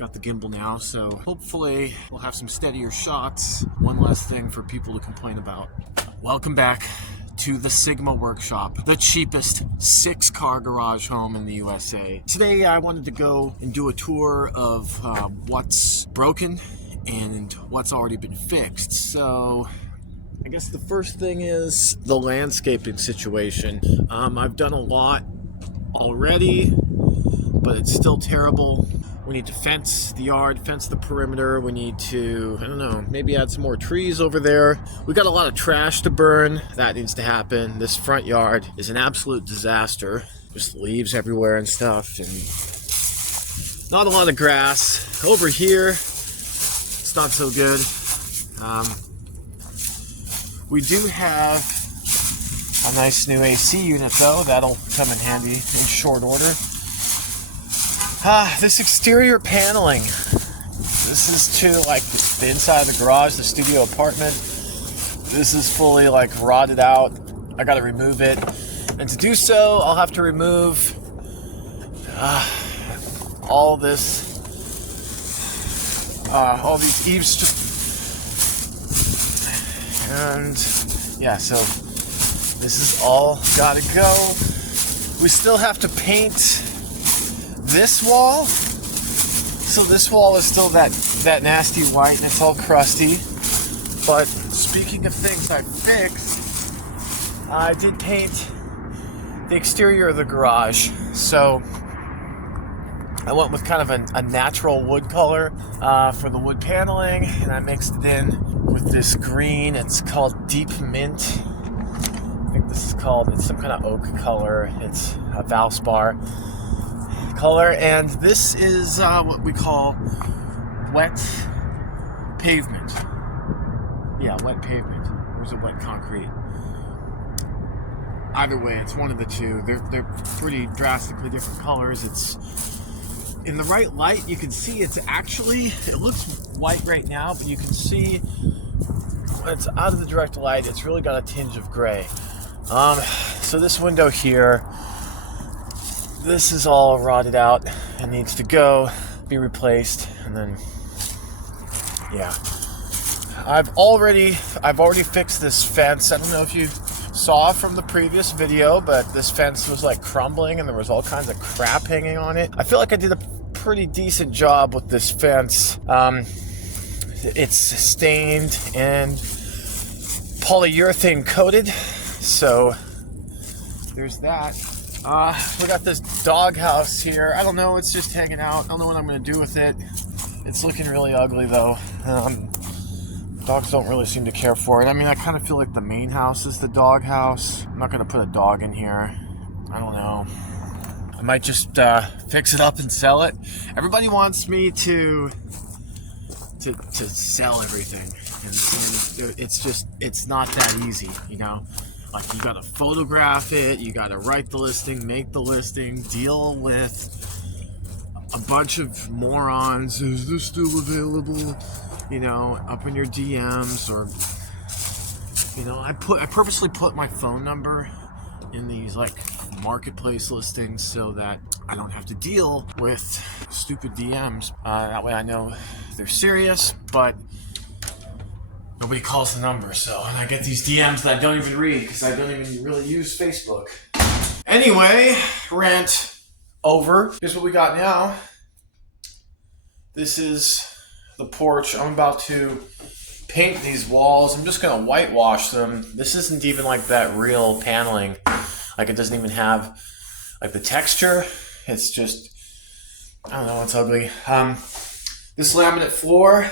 Got the gimbal now, so hopefully we'll have some steadier shots. One less thing for people to complain about. Welcome back to the Sigma Workshop, the cheapest 6-car garage home in the USA. Today I wanted to go and do a tour of what's broken and what's already been fixed. So I guess the first thing is the landscaping situation. I've done a lot already, but it's still terrible. We need to fence the yard, fence the perimeter. We need to, I don't know, maybe add some more trees over there. We got a lot of trash to burn. That needs to happen. This front yard is an absolute disaster. Just leaves everywhere and stuff, and not a lot of grass. Over here, it's not so good. We do have a nice new AC unit though. That'll come in handy in short order. This exterior paneling. This is to like the inside of the garage, the studio apartment. This is fully like rotted out. I gotta remove it. And to do so, I'll have to remove all this, all these eaves. And yeah, so this is all gotta go. We still have to paint this wall. So this wall is still that nasty white and it's all crusty. But speaking of things I fixed, I did paint the exterior of the garage. So I went with kind of a natural wood color for the wood paneling, and I mixed it in with this green. It's called Deep Mint. I think this is called, it's some kind of oak color. It's a Valspar color, and this is what we call wet pavement. Yeah, wet pavement. Or is it wet concrete? Either way, it's one of the two. They're pretty drastically different colors. It's in the right light, you can see it's actually, it looks white right now, but you can see when it's out of the direct light, it's really got a tinge of gray. So this window here, this is all rotted out and needs to go, be replaced, and then, yeah. I've already fixed this fence. I don't know if you saw from the previous video, but this fence was like crumbling and there was all kinds of crap hanging on it. I feel like I did a pretty decent job with this fence. It's stained and polyurethane coated, so there's that. We got this dog house here. I don't know, it's just hanging out. I don't know what I'm going to do with it. It's looking really ugly though. Dogs don't really seem to care for it. I mean, I kind of feel like the main house is the dog house. I'm not going to put a dog in here. I don't know. I might just fix it up and sell it. Everybody wants me to sell everything. And it's not that easy, you know? Like, you gotta photograph it, you gotta write the listing, make the listing, deal with a bunch of morons. Is this still available? You know, up in your DMs, or, you know, I purposely put my phone number in these like marketplace listings so that I don't have to deal with stupid DMs. That way I know they're serious, but nobody calls the number, so, and I get these DMs that I don't even read because I don't even really use Facebook. Anyway, rant over. Here's what we got now. This is the porch. I'm about to paint these walls. I'm just gonna whitewash them. This isn't even like that real paneling. Like, it doesn't even have like the texture. It's just, I don't know, it's ugly. This laminate floor,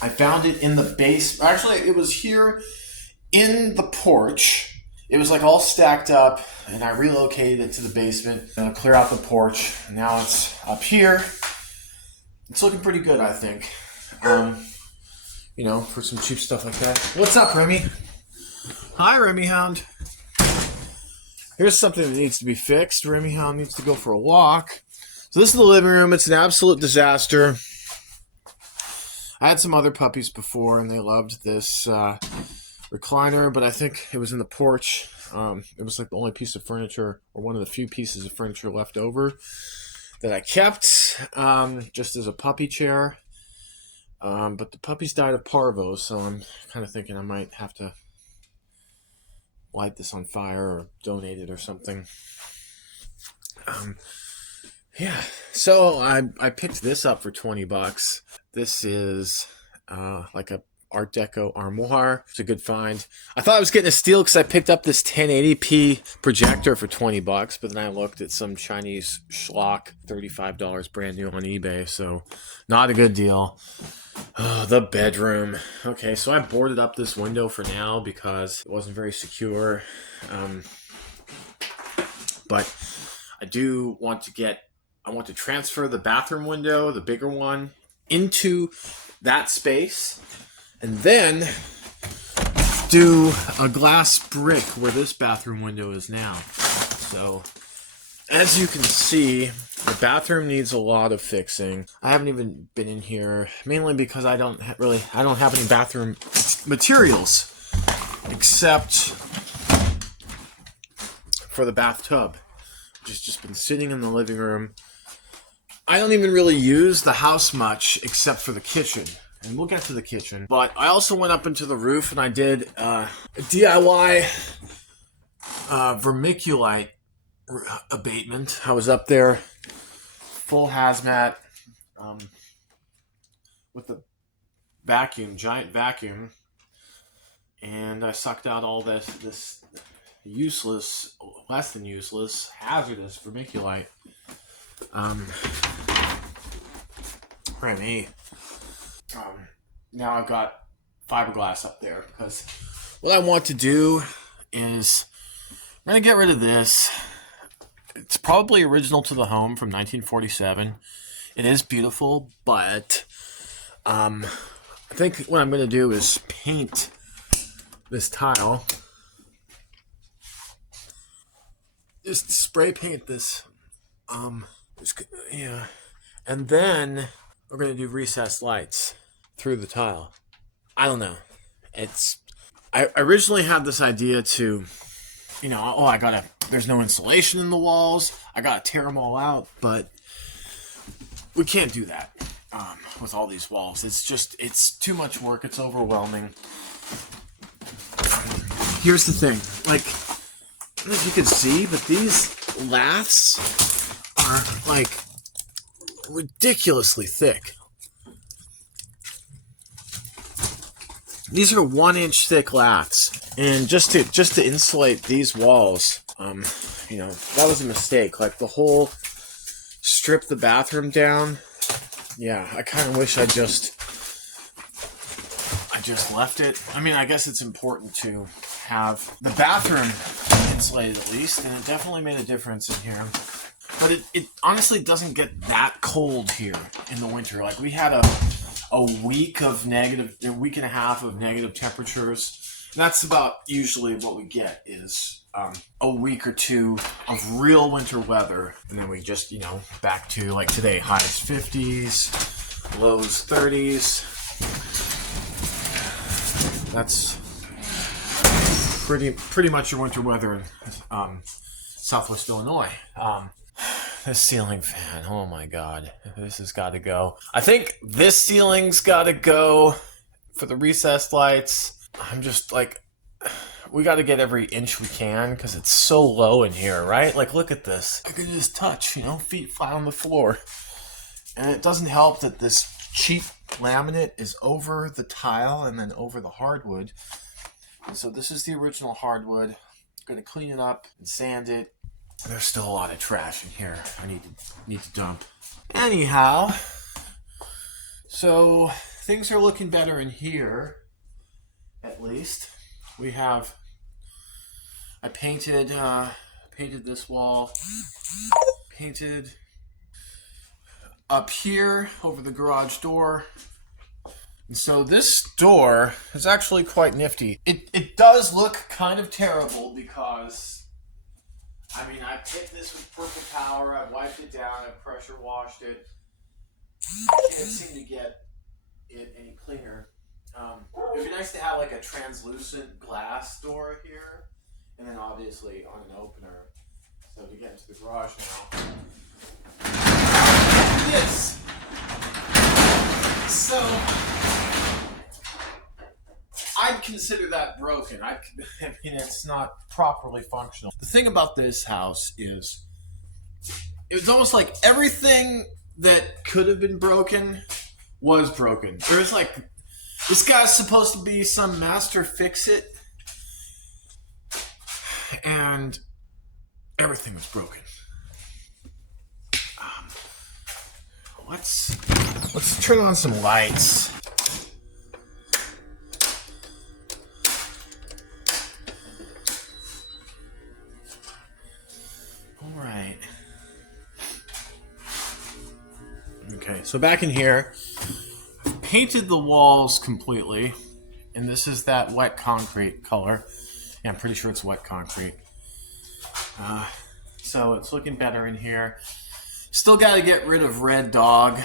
I found it in the base. Actually, it was here in the porch. It was like all stacked up, and I relocated it to the basement. Clear out the porch. Now it's up here. It's looking pretty good, I think. You know, for some cheap stuff like that. What's up, Remy? Hi, Remy Hound. Here's something that needs to be fixed. Remy Hound needs to go for a walk. So this is the living room. It's an absolute disaster. I had some other puppies before, and they loved this recliner, but I think it was in the porch. It was like the only piece of furniture, or one of the few pieces of furniture left over that I kept. just as a puppy chair. But the puppies died of parvo, so I'm kind of thinking I might have to light this on fire or donate it or something. Yeah, so I picked this up for $20. This is like a Art Deco armoire. It's a good find. I thought I was getting a steal because I picked up this 1080p projector for $20, but then I looked at some Chinese schlock, $35 brand new on eBay, so not a good deal. Oh, the bedroom. Okay, so I boarded up this window for now because it wasn't very secure. But I do want to transfer the bathroom window, the bigger one, into that space, and then do a glass brick where this bathroom window is now. So, as you can see, the bathroom needs a lot of fixing. I haven't even been in here, mainly because I don't have any bathroom materials except for the bathtub, which has just been sitting in the living room. I don't even really use the house much except for the kitchen. And we'll get to the kitchen. But I also went up into the roof and I did a DIY vermiculite abatement. I was up there, full hazmat, with the giant vacuum, and I sucked out all this useless, less than useless, hazardous vermiculite. Right, now I've got fiberglass up there because what I want to do is I'm going to get rid of this. It's probably original to the home from 1947. It is beautiful, but I think what I'm going to do is paint this tile. Just spray paint this. Yeah. And then we're going to do recessed lights through the tile. I don't know. I originally had this idea to, there's no insulation in the walls. I gotta tear them all out, but we can't do that with all these walls. It's too much work. It's overwhelming. Here's the thing. Like, I don't know if you can see, but these laths are like ridiculously thick. These are 1-inch thick laths, and just to insulate these walls, that was a mistake. Like, the whole strip the bathroom down. Yeah, I kind of wish I just left it. I mean, I guess it's important to have the bathroom insulated at least, and it definitely made a difference in here. But it honestly doesn't get that cold here in the winter. Like, we had a week and a half of negative temperatures. And that's about usually what we get is a week or two of real winter weather. And then we just, back to like today, highs 50s, lows 30s. That's pretty much your winter weather in Southwest Illinois. This ceiling fan, oh my god, this has got to go. I think this ceiling's got to go for the recessed lights. I'm just like, we got to get every inch we can because it's so low in here, right? Like, look at this. I can just touch, feet flat on the floor. And it doesn't help that this cheap laminate is over the tile and then over the hardwood. And so this is the original hardwood. I'm going to clean it up and sand it. There's still a lot of trash in here I need to dump. Anyhow, so things are looking better in here, at least. I painted this wall, painted up here over the garage door. And so this door is actually quite nifty. It does look kind of terrible because, I picked this with Purple Power, I wiped it down, I pressure washed it. I can't seem to get it any cleaner. It would be nice to have like a translucent glass door here, and then obviously on an opener. So to get into the garage now. this. So I'd consider that broken. I mean, it's not properly functional. The thing about this house is it was almost like everything that could have been broken was broken. There's like, this guy's supposed to be some master fix-it, and everything was broken. Let's turn on some lights. All right. Okay, so back in here, I've painted the walls completely, and this is that wet concrete color. Yeah, I'm pretty sure it's wet concrete. So it's looking better in here. Still got to get rid of Red Dog.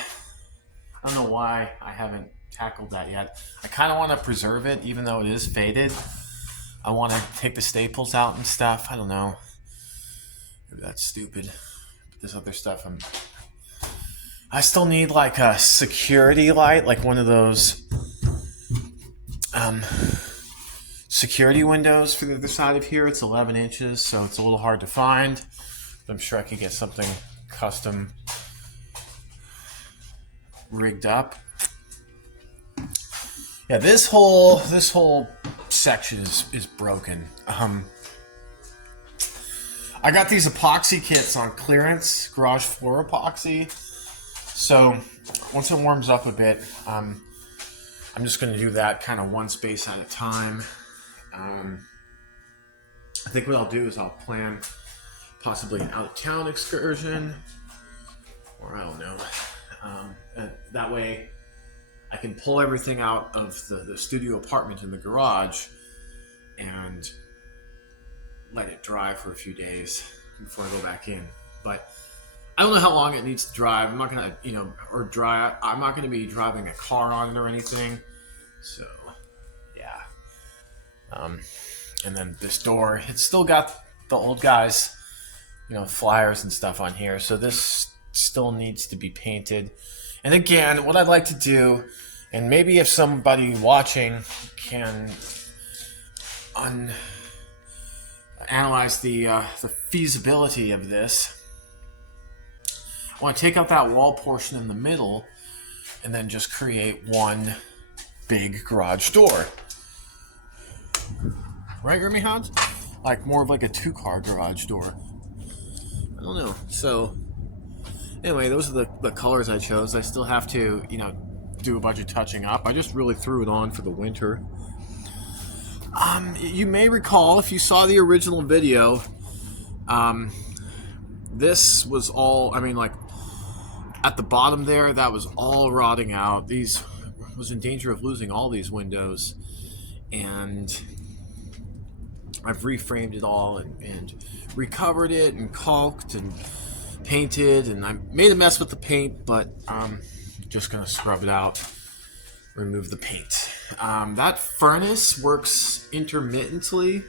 I don't know why I haven't tackled that yet. I kind of want to preserve it, even though it is faded. I want to take the staples out and stuff. I don't know. Maybe that's stupid. But this other stuff, I still need like a security light, like one of those security windows for the other side of here. It's 11 inches, so it's a little hard to find. But I'm sure I could get something custom rigged up. Yeah, this whole section is broken. I got these epoxy kits on clearance, garage floor epoxy. So once it warms up a bit, I'm just going to do that kind of one space at a time. I think what I'll do is I'll plan possibly an out-of-town excursion, or I don't know. That way I can pull everything out of the studio apartment in the garage and let it dry for a few days before I go back in. But I don't know how long it needs to dry. I'm not gonna, I'm not gonna be driving a car on it or anything. So, yeah. And then this door, it's still got the old guys, flyers and stuff on here. So this still needs to be painted. And again, what I'd like to do, and maybe if somebody watching can analyze the feasibility of this, I want to take out that wall portion in the middle and then just create one big garage door. Right, Grimmy Hans? Like more of like a 2-car garage door. I don't know. So anyway, those are the colors I chose. I still have to, do a bunch of touching up. I just really threw it on for the winter. You may recall, if you saw the original video, this was all, at the bottom there, that was all rotting out. Was in danger of losing all these windows. And I've reframed it all and recovered it and caulked and painted, and I made a mess with the paint, but I'm just gonna scrub it out, remove the paint. That furnace works intermittently,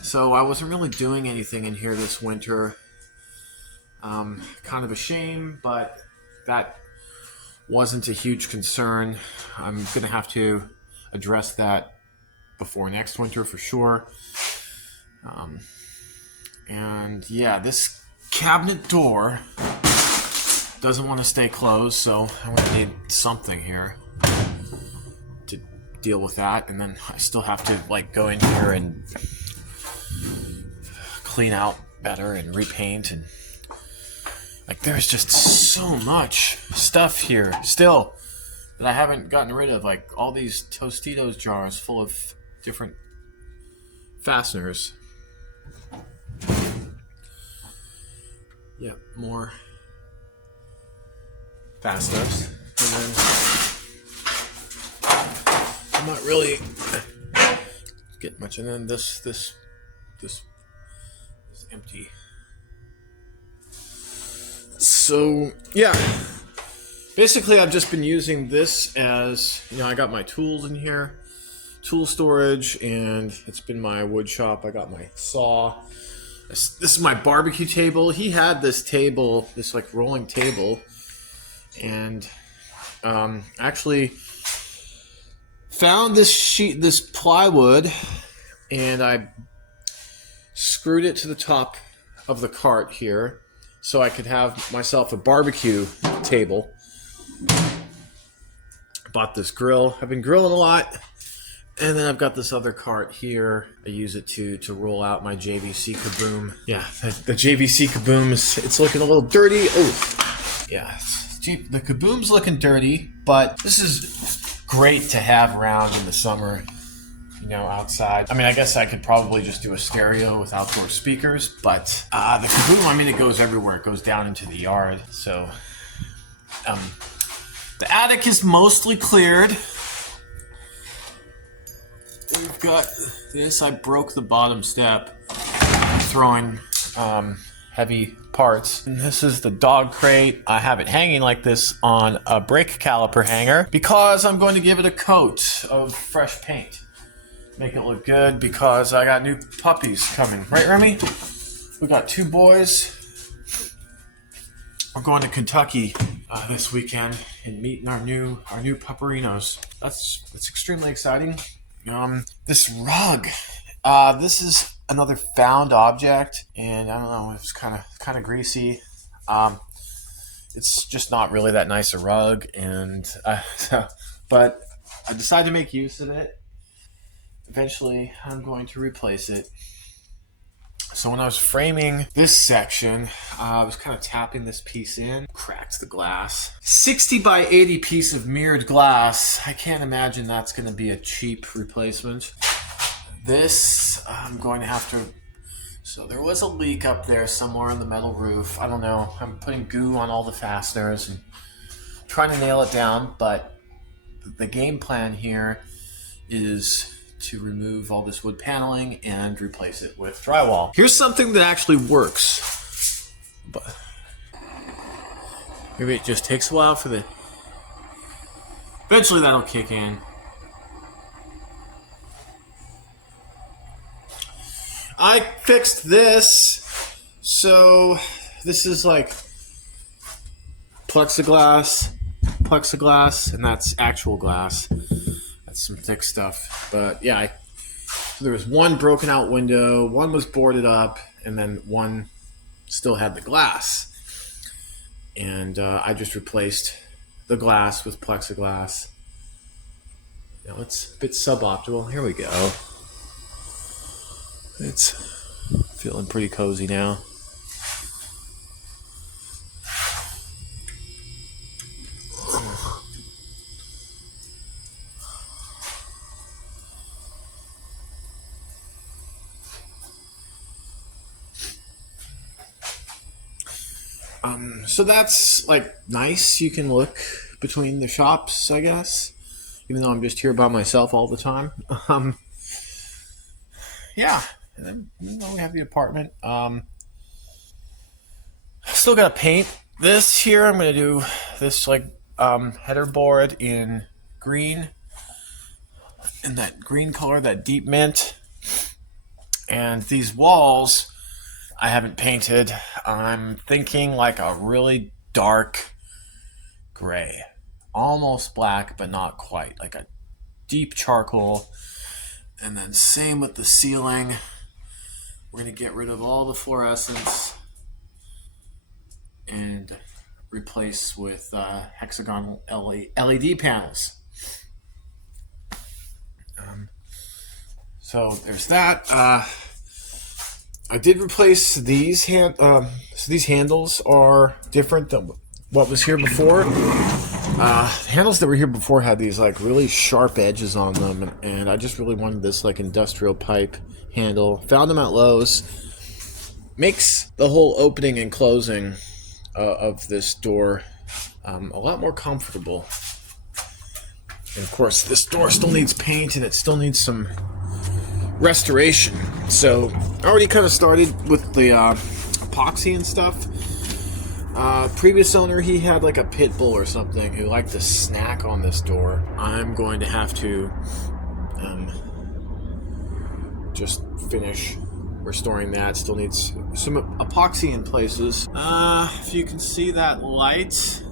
so I wasn't really doing anything in here this winter. Kind of a shame, but that wasn't a huge concern. I'm gonna have to address that before next winter for sure. And yeah, this cabinet door doesn't want to stay closed, so I'm going to need something here to deal with that. And then I still have to go in here and clean out better and repaint, and there's just so much stuff here still that I haven't gotten rid of, all these Tostitos jars full of different fasteners. Yeah, more fasteners. And then I'm not really getting much. And then this is empty. So yeah, basically I've just been using this as, I got my tools in here, tool storage, and it's been my wood shop. I got my saw. This is my barbecue table. He had this table, this rolling table, and actually found this plywood, and I screwed it to the top of the cart here so I could have myself a barbecue table. Bought this grill. I've been grilling a lot. And then I've got this other cart here. I use it to roll out my JVC Kaboom. Yeah, the JVC Kaboom it's looking a little dirty. Oh, yeah. The Kaboom's looking dirty, but this is great to have around in the summer, you know, outside. I mean, I guess I could probably just do a stereo with outdoor speakers, but the Kaboom, I mean, it goes everywhere. It goes down into the yard. So the attic is mostly cleared. We've got this. I broke the bottom step throwing heavy parts. And this is the dog crate. I have it hanging like this on a brake caliper hanger because I'm going to give it a coat of fresh paint. Make it look good because I got new puppies coming. Right, Remy? We got 2 boys. We're going to Kentucky this weekend and meeting our new pupperinos. That's extremely exciting. This rug, this is another found object, and I don't know, it's kind of greasy. It's just not really that nice a rug, and but I decided to make use of it. Eventually, I'm going to replace it. So when I was framing this section, I was kind of tapping this piece in, cracked the glass. 60 by 80 piece of mirrored glass. I can't imagine that's going to be a cheap replacement. This, I'm going to have to... So there was a leak up there somewhere in the metal roof. I don't know. I'm putting goo on all the fasteners and trying to nail it down, but the game plan here is to remove all this wood paneling and replace it with drywall. Here's something that actually works, but maybe it just takes a while for the... Eventually that'll kick in. I fixed this. So this is like plexiglass, and that's actual glass. Some thick stuff, but yeah, so there was one broken out window, one was boarded up, and then one still had the glass, and I just replaced the glass with plexiglass. Now it's a bit suboptimal. Here we go. It's feeling pretty cozy now. So that's like nice. You can look between the shops, I guess, even though I'm just here by myself all the time. Yeah, and then we have the apartment. Still gotta paint this here. I'm gonna do this like header board in green, in that green color, that deep mint, and these walls I haven't painted. I'm thinking like a really dark gray, almost black but not quite, like a deep charcoal. And then same with the ceiling. We're going to get rid of all the fluorescence and replace with hexagonal LED panels. So there's that. I did replace these so these handles are different than what was here before. The handles that were here before had these like really sharp edges on them, and I just really wanted this like industrial pipe handle. Found them at Lowe's. Makes the whole opening and closing of this door a lot more comfortable. And of course, this door still needs paint, and it still needs some restoration. So I already kind of started with the epoxy and stuff. Previous owner, he had like a pit bull or something who liked to snack on this door. I'm going to have to just finish restoring that. Still needs some epoxy in places. If you can see that light,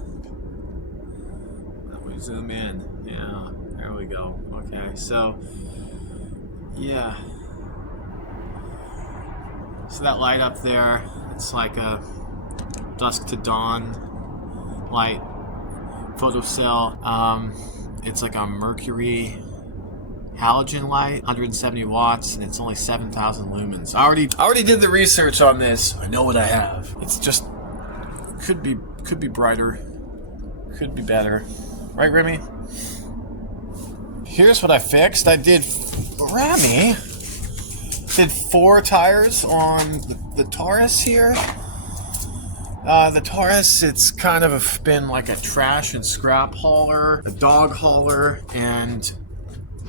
Zoom in. Yeah, there we go. Okay, so yeah. So that light up there, it's like a dusk to dawn light photocell. It's like a mercury halogen light, 170 watts, and it's only 7,000 lumens. I already did the research on this. I know what I have. It's just could be brighter, could be better, right, Remy? Here's what I fixed. I did 4 tires on the Taurus here. The Taurus, it's kind of been like a trash and scrap hauler, a dog hauler, and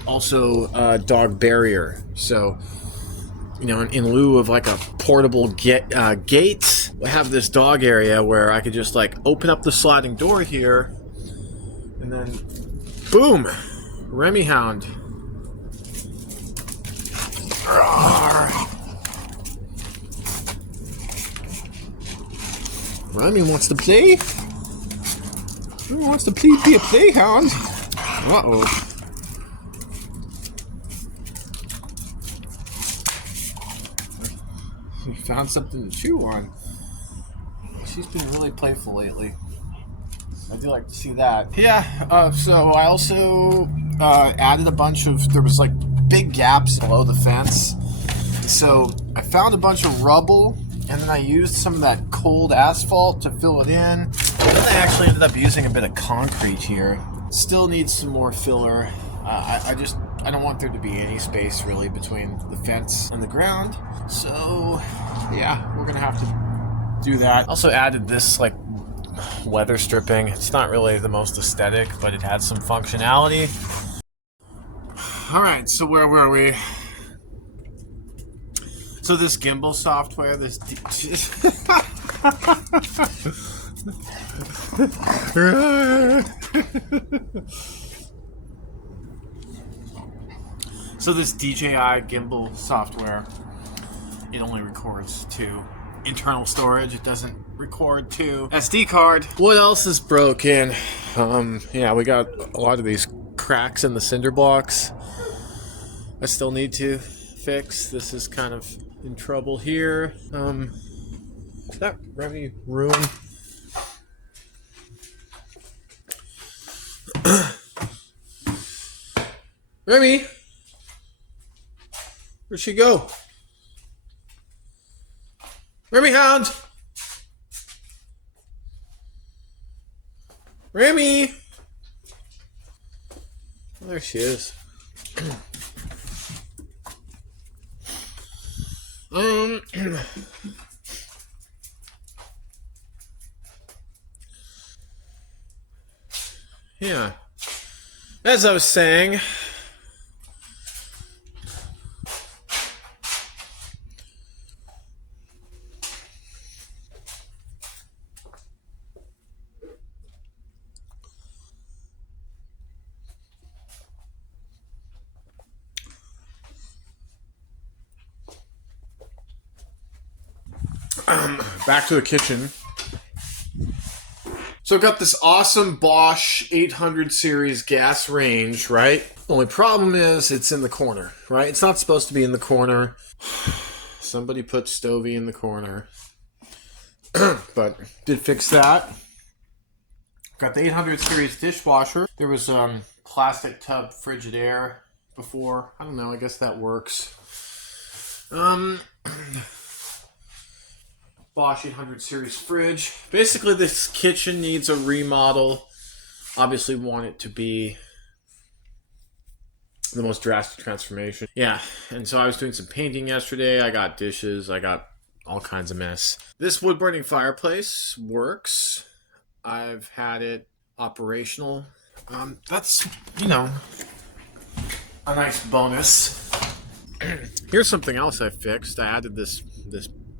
also a dog barrier. So, you know, in lieu of like a portable gate, I have this dog area where I could just like open up the sliding door here, and then boom, Remy Hound. Remy wants to play. Remy wants to be a playhound. Uh-oh. He found something to chew on. She's been really playful lately. I do like to see that. Yeah, so I also added a bunch of, there was like big gaps below the fence. So I found a bunch of rubble, and then I used some of that cold asphalt to fill it in. And then I actually ended up using a bit of concrete here. Still needs some more filler. I don't want there to be any space really between the fence and the ground. So yeah, we're gonna have to do that. Also added this like weather stripping. It's not really the most aesthetic, but it had some functionality. All right, so where were we? So this gimbal software, this so this DJI gimbal software, it only records to internal storage. It doesn't record to SD card. What else is broken? Yeah, we got a lot of these cracks in the cinder blocks. I still need to fix. This is kind of in trouble here. Is that Remy room? Remy, where'd she go? Remy Hound! Remy! Oh, there she is. Yeah. As I was saying, back to the kitchen. So I've got this awesome Bosch 800 series gas range, right? Only problem is it's in the corner, right? It's not supposed to be in the corner. Somebody put Stovey in the corner. But did fix that. Got the 800 series dishwasher. There was plastic tub Frigidaire before. I don't know, I guess that works. Bosch 800 series fridge. Basically, this kitchen needs a remodel. Obviously, want it to be the most drastic transformation. Yeah, and so I was doing some painting yesterday. I got dishes. I got all kinds of mess. This wood burning fireplace works. I've had it operational. That's, you know, a nice bonus. Here's something else I fixed. I added this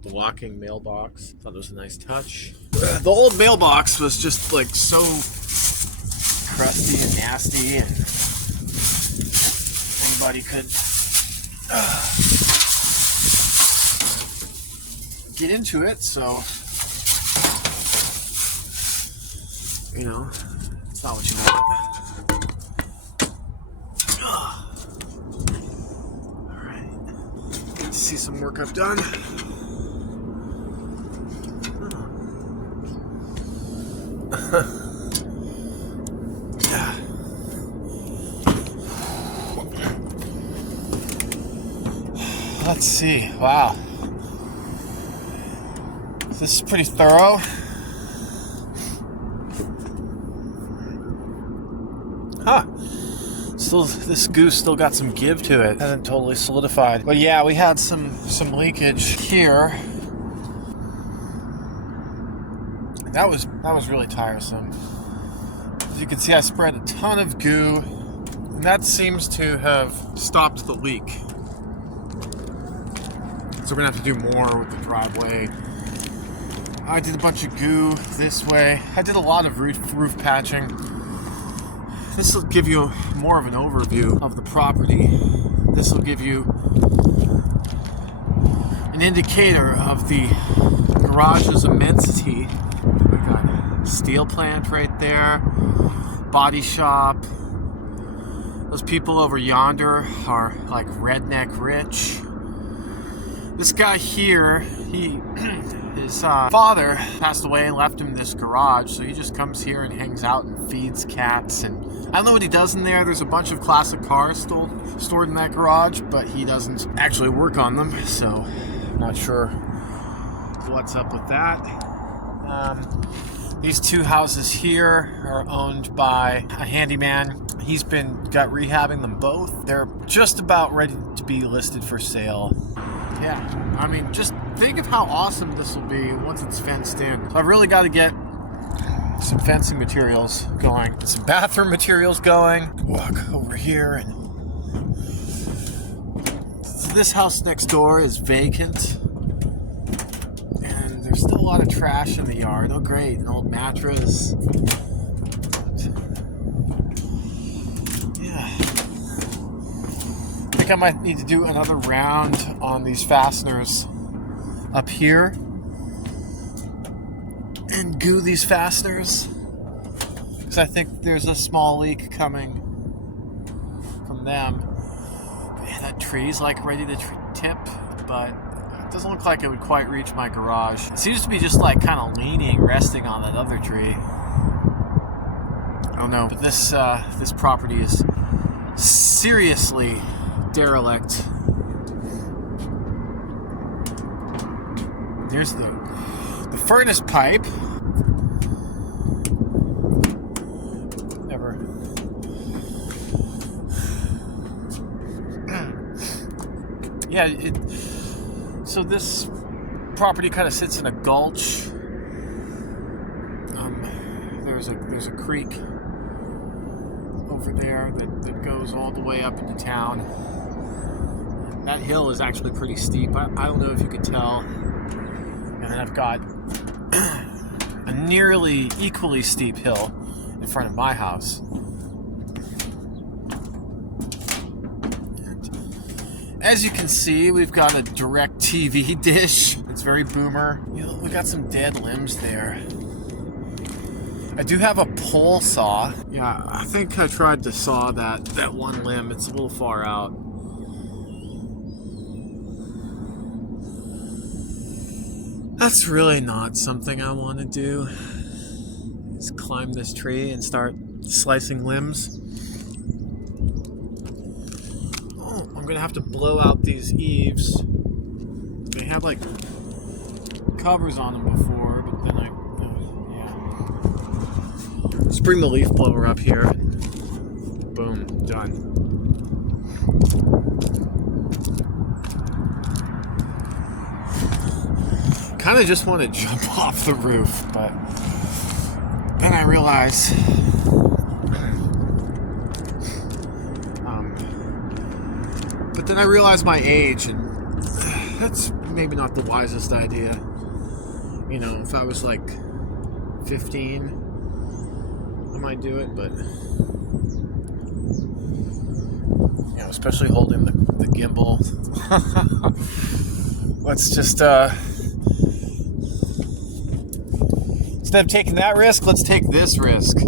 blocking mailbox. Thought it was a nice touch. The old mailbox was just like so crusty and nasty, and anybody could get into it. So, you know, not what you want. Alright. Good to see some work I've done. Let's see. Wow. This is pretty thorough. Huh. Still, this goose still got some give to it. Hasn't totally solidified. But yeah, we had some leakage here. That was really tiresome. As you can see, I spread a ton of goo, and that seems to have stopped the leak. So we're gonna have to do more with the driveway. I did a bunch of goo this way. I did a lot of roof patching. This will give you more of an overview of the property. This will give you an indicator of the garage's immensity. We got steel plant right there, body shop. Those people over yonder are like redneck rich. This guy here, his father passed away and left him this garage, so he just comes here and hangs out and feeds cats. And I don't know what he does in there. There's a bunch of classic cars stored in that garage, but he doesn't actually work on them, so I'm not sure what's up with that. These two houses here are owned by a handyman. He's got rehabbing them both. They're just about ready to be listed for sale. Yeah, I mean, just think of how awesome this will be once it's fenced in. So I've really got to get some fencing materials going, some bathroom materials going. Walk over here, and so this house next door is vacant, and there's still a lot of trash in the yard. Oh, great, an old mattress. I think I might need to do another round on these fasteners up here and goo these fasteners, because I think there's a small leak coming from them. Yeah, that tree's like ready to tip, but it doesn't look like it would quite reach my garage. It seems to be just like kind of resting on that other tree. I don't know, but this property is seriously derelict. There's the furnace pipe. Never. Yeah, so this property kind of sits in a gulch. There's a creek over there that goes all the way up into town. That hill is actually pretty steep. I don't know if you can tell. And then I've got a nearly equally steep hill in front of my house. And as you can see, we've got a direct TV dish. It's very boomer. You know, we got some dead limbs there. I do have a pole saw. Yeah, I think I tried to saw that one limb. It's a little far out. That's really not something I want to do, is climb this tree and start slicing limbs. Oh, I'm gonna have to blow out these eaves. They had like covers on them before, but then yeah. Let's bring the leaf blower up here. Boom, done. Kind of just want to jump off the roof, but then I realize my age, and that's maybe not the wisest idea. You know, if I was like 15, I might do it, but you know, especially holding the gimbal. Let's just instead of taking that risk, let's take this risk.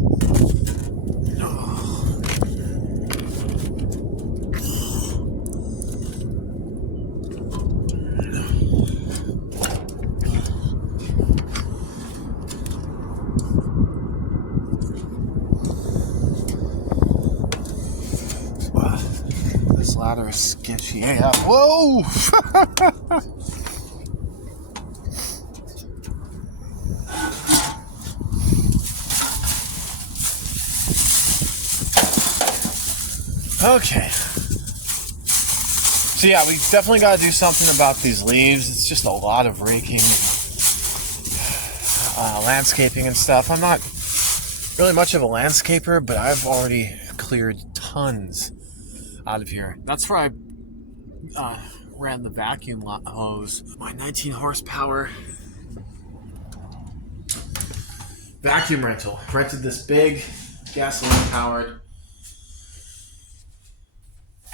This ladder is sketchy. Hey, whoa! Okay. So yeah, we definitely got to do something about these leaves. It's just a lot of raking, landscaping and stuff. I'm not really much of a landscaper, but I've already cleared tons out of here. That's where I ran the vacuum hose. My 19 horsepower vacuum rental. Rented this big gasoline powered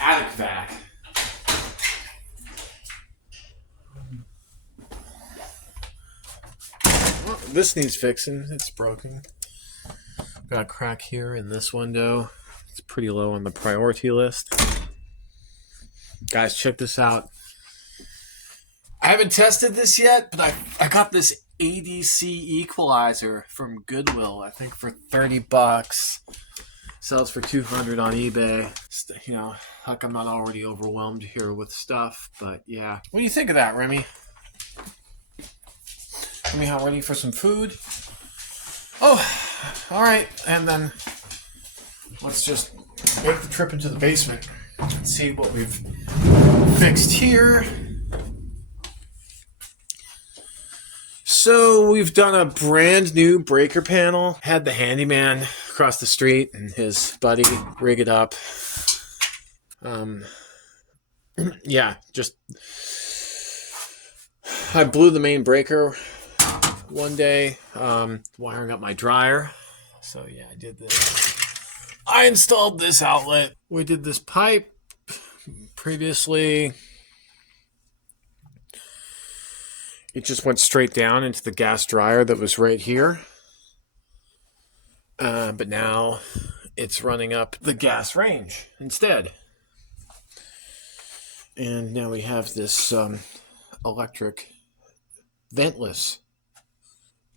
attic vac. Well, this needs fixing. It's broken. Got a crack here in this window. It's pretty low on the priority list. Guys, check this out. I haven't tested this yet, but I got this ADC equalizer from Goodwill, I think for $30. Sells for $200 on eBay. You know, like I'm not already overwhelmed here with stuff, but yeah. What do you think of that, Remy? Remy, how ready for some food? Oh, all right. And then let's just make the trip into the basement and see what we've fixed here. So we've done a brand new breaker panel. Had the handyman across the street and his buddy rig it up. Yeah, just I blew the main breaker one day, wiring up my dryer. So yeah, I did this. I installed this outlet. We did this pipe previously. It just went straight down into the gas dryer that was right here. But now it's running up the gas range instead. And now we have this electric ventless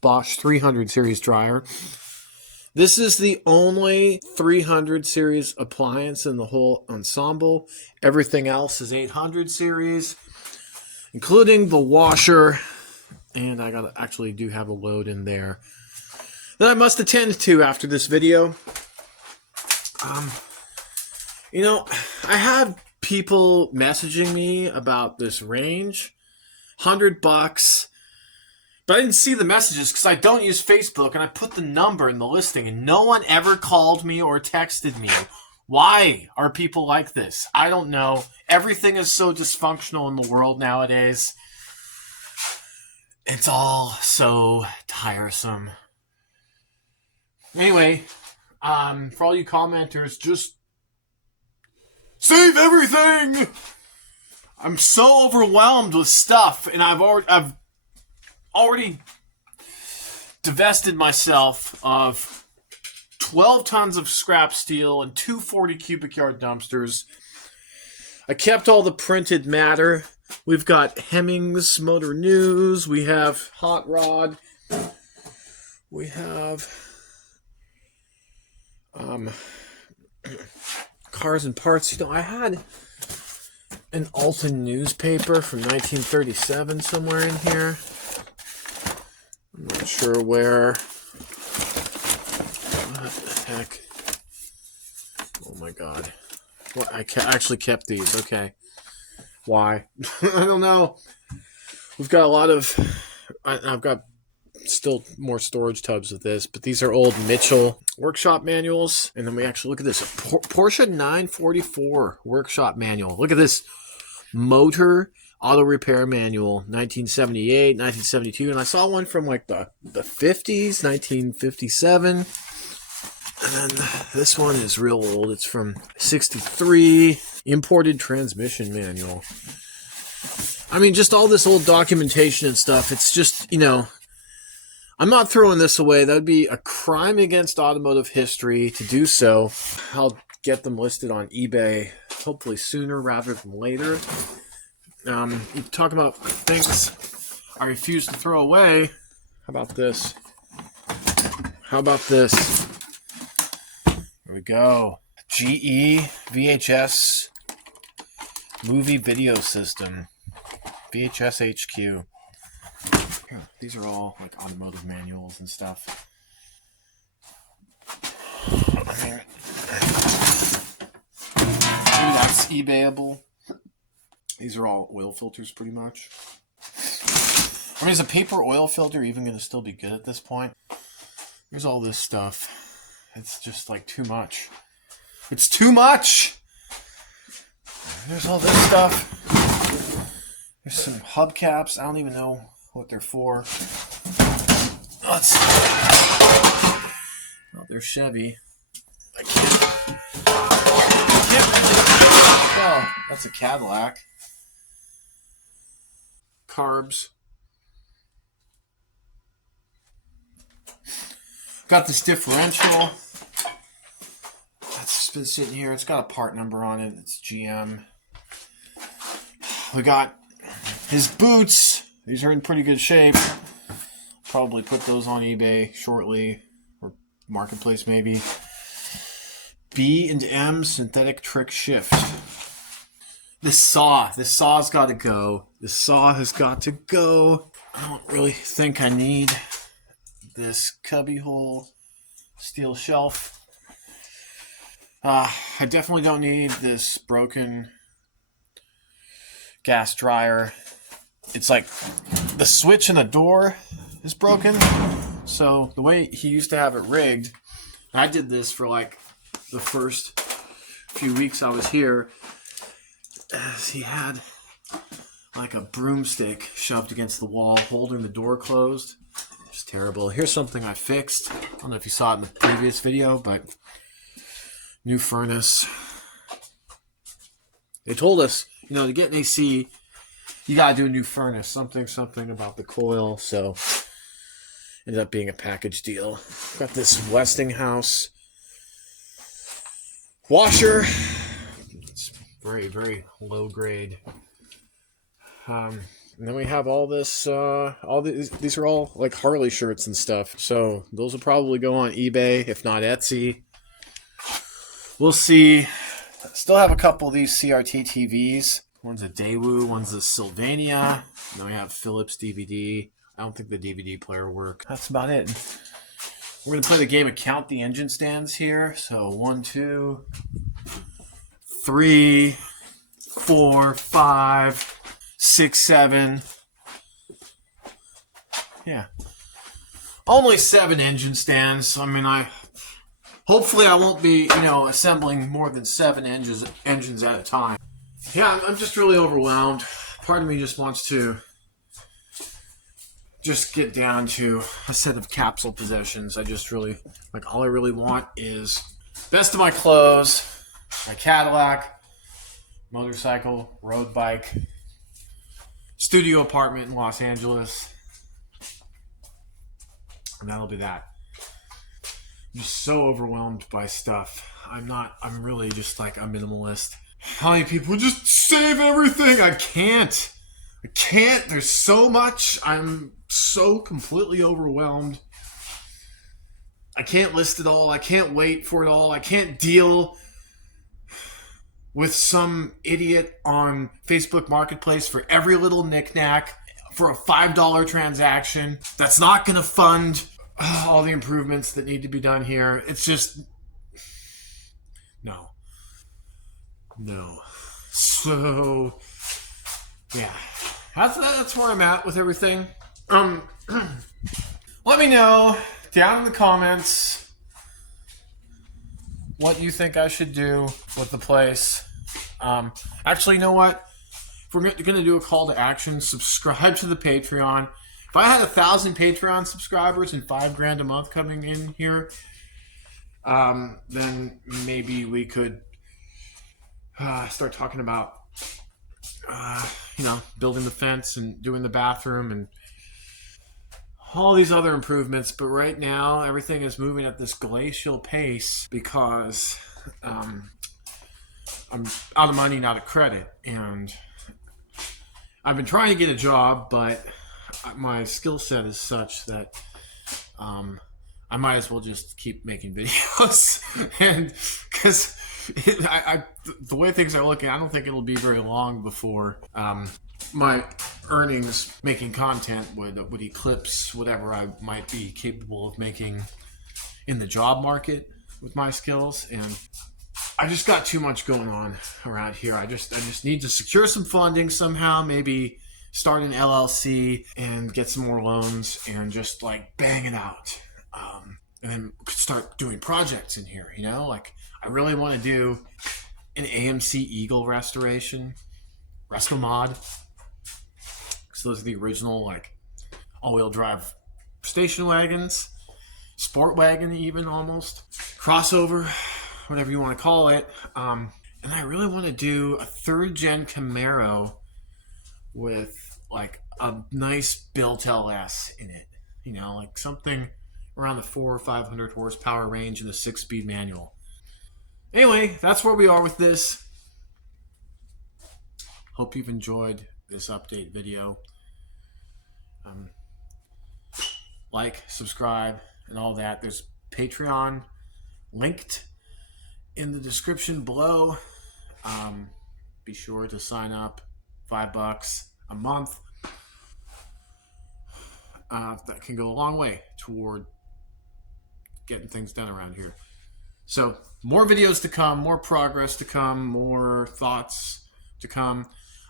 Bosch 300 series dryer. This is the only 300 series appliance in the whole ensemble. Everything else is 800 series, including the washer. And I actually do have a load in there that I must attend to after this video. You know, I had people messaging me about this range, $100, but I didn't see the messages because I don't use Facebook, and I put the number in the listing, and no one ever called me or texted me. Why are people like this? I don't know. Everything is so dysfunctional in the world nowadays. It's all so tiresome. Anyway, for all you commenters, just save everything! I'm so overwhelmed with stuff, and I've already divested myself of 12 tons of scrap steel and 240 cubic yard dumpsters. I kept all the printed matter. We've got Hemmings Motor News. We have Hot Rod. We have Cars and Parts. You know, I had an Alton newspaper from 1937 somewhere in here. I'm not sure where. What the heck? Oh my god. What? I actually kept these. Okay. Why? I don't know. We've got a lot of... I've got still more storage tubs of this, but these are old Mitchell workshop manuals. And then we actually look at this. Porsche 944 workshop manual. Look at this. Motor auto repair manual, 1978, 1972. And I saw one from like the 50s, 1957. And then this one is real old. It's from 63. Imported transmission manual. I mean, just all this old documentation and stuff. It's just, you know, I'm not throwing this away. That would be a crime against automotive history to do so. I'll get them listed on eBay, hopefully sooner rather than later. You talk about things I refuse to throw away. How about this? How about this? Here we go. GE VHS Movie video system. VHS HQ. Yeah, these are all like automotive manuals and stuff. I mean, that's eBayable. These are all oil filters pretty much. I mean, is a paper oil filter even going to still be good at this point? There's all this stuff. It's just like too much. It's too much! There's all this stuff. There's some hubcaps. I don't even know what they're for. Let's see. Oh, they're Chevy. I can't really tell. That's a Cadillac. Carbs. Got this differential. That's been sitting here. It's got a part number on it. It's GM. We got his boots. These are in pretty good shape. Probably put those on eBay shortly, or Marketplace maybe. B&M synthetic trick shift. This saw's got to go. This saw has got to go. I don't really think I need this cubbyhole steel shelf. I definitely don't need this broken gas dryer. It's like the switch in the door is broken. So the way he used to have it rigged, I did this for like the first few weeks I was here, as he had like a broomstick shoved against the wall holding the door closed. Just terrible. Here's something I fixed. I don't know if you saw it in the previous video, but new furnace. They told us, to get an AC, you gotta do a new furnace. Something about the coil. So ended up being a package deal. Got this Westinghouse washer. It's very, very low grade. And then we have all this, these are all like Harley shirts and stuff. So those will probably go on eBay, if not Etsy. We'll see. Still have a couple of these CRT TVs. One's a Daewoo, one's a Sylvania. And then we have Philips DVD. I don't think the DVD player worked. That's about it. We're going to play the game of Count the Engine Stands here. So 1, 2, 3, 4, 5, 6, 7. Yeah. Only 7 engine stands. I mean, hopefully I won't be, assembling more than 7 engines at a time. Yeah, I'm just really overwhelmed. Part of me just wants to just get down to a set of capsule possessions. All I really want is best of my clothes, my Cadillac, motorcycle, road bike, studio apartment in Los Angeles, and that'll be that. I'm just so overwhelmed by stuff. I'm really just like a minimalist. How many people just save everything? I can't. There's so much. I'm so completely overwhelmed. I can't list it all. I can't wait for it all. I can't deal with some idiot on Facebook Marketplace for every little knickknack for a $5 transaction that's not going to fund all the improvements that need to be done here. It's just no. So yeah, that's where I'm at with everything. Let me know down in the comments what you think I should do with the place. Actually, you know what? If we're going to do a call to action, subscribe to the Patreon. If I had 1,000 Patreon subscribers and $5,000 a month coming in here, then maybe we could start talking about, building the fence and doing the bathroom and all these other improvements. But right now, everything is moving at this glacial pace because I'm out of money, not of credit. And I've been trying to get a job, but my skill set is such that I might as well just keep making videos. And because The way things are looking, I don't think it'll be very long before my earnings making content would eclipse whatever I might be capable of making in the job market with my skills. And I just got too much going on around here. I just need to secure some funding somehow, maybe start an LLC and get some more loans and just like bang it out. And then start doing projects in here, like I really want to do an AMC Eagle restoration, resto mod. So those are the original like all-wheel drive station wagons, sport wagon even almost, crossover, whatever you want to call it. And I really want to do a third gen Camaro with like a nice built LS in it, like something around the 400 or 500 horsepower range in the 6-speed manual. Anyway, that's where we are with this. Hope you've enjoyed this update video. Like, subscribe, and all that. There's Patreon linked in the description below. Be sure to sign up. $5 a month. That can go a long way toward getting things done around here. So more videos to come, more progress to come, more thoughts to come.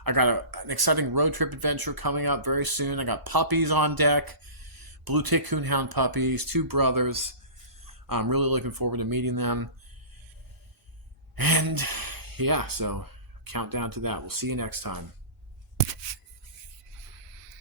I got an exciting road trip adventure coming up very soon. I got puppies on deck, blue tick coonhound puppies, 2 brothers. I'm really looking forward to meeting them. And yeah, so countdown to that. We'll see you next time.